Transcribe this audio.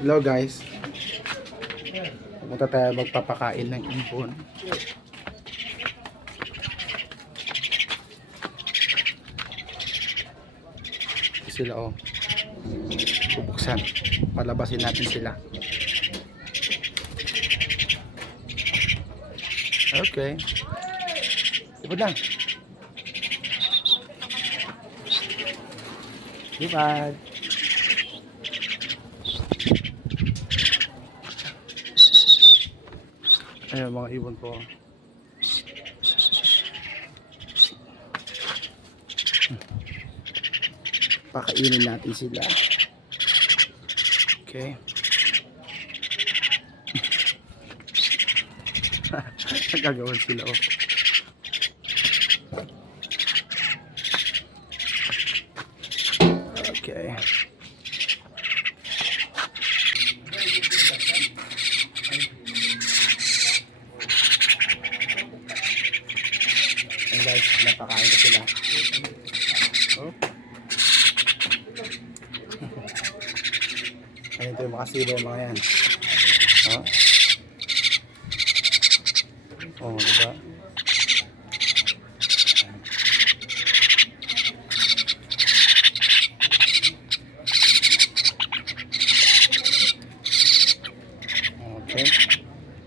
Hello guys. Pumunta tayo magpapakain ng ibon. Sila oh. Bubuksan. Palabasin natin sila. Okay. Ibon lang. Ibad. Ayan mga ibon ko. Pakainin natin sila. Okay. Nagagawan sila oh. Okay. Ayan guys, napakain ko sila. Oh. Ayan ito yung makasiba yung mga yan. Oh, diba?